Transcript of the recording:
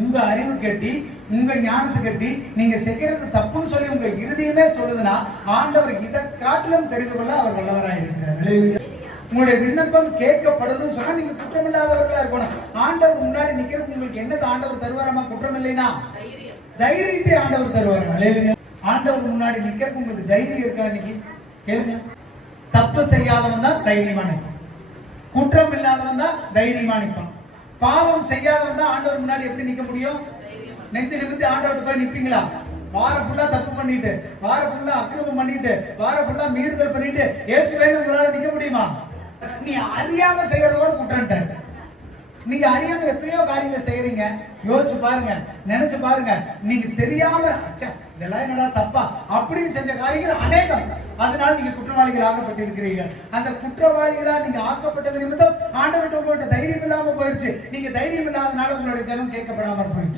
உங்க அறிவு கட்டி உங்க ஞானத்தை கட்டி நீங்க செய்யறது தப்புன்னு சொல்லி உங்க இருதயமே சொல்லுதுன்னா ஆண்டவர் இதை காட்டிலும் தெரிந்து கொள்ள அவர் வல்லவராக இருக்கிறார். உங்களுடைய விண்ணப்பம் கேட்கப்படணும்னு சொன்னா நீங்க குற்றமில்லாதவர்களா இருக்கணும். ஆண்டவர் முன்னாடி நிக்கிறதுக்கு உங்களுக்கு என்னது ஆண்டவர் தருவாரமா? குற்றம் இல்லைன்னா தைரியத்தை ஆண்டவர் தருவாரு. ஆண்டவர் முன்னாடி நிக்கிறதுக்கு உங்களுக்கு தைரியம் இருக்கா? இன்னைக்கு கேளுங்க. தப்பு செய்யாதவன் தான் தைரியமா நிற்பான், குற்றம் இல்லாதவன் தான் தைரியமா நிற்பான். பாவம் செய்யாதவன் தான் ஆண்டவர் முன்னாடி எப்படி நிக்க முடியும்? நெஞ்சு நிமித்தி ஆண்டவர்கிட்ட போய் நிப்பீங்களா? வாரம் ஃபுல்லா தப்பு பண்ணிட்டு, வாரம் ஃபுல்லா அக்கிரமம் பண்ணிட்டு, வாரம் ஃபுல்லா மீறுதல் பண்ணிட்டு இயேசுவேன்னு உங்களால நிக்க முடியுமா? நீ அறியாம செய்யறதோட குற்றம்ட்டாரு. நீங்க அறியாம எத்தனையோ காரியங்களை செய்யறீங்க. யோசிச்சு பாருங்க, நினைச்சு பாருங்க. நீங்க தெரியாம இதெல்லாம் என்னடா தப்பா அப்படின்னு செஞ்ச காரியங்கள் அநேகம். அதனால நீங்க குற்றவாளிகள் ஆக்கப்பட்டிருக்கிறீங்க. அந்த குற்றவாளிகளா நீங்க ஆக்கப்பட்டது நிமித்தம் ஆண்டவர்கிட்ட உங்கள்ட்ட தைரியம் இல்லாம போயிடுச்சு. நீங்க தைரியம் இல்லாதனால உங்களுடைய ஜெபம் கேட்கப்படாம போயிடுச்சு.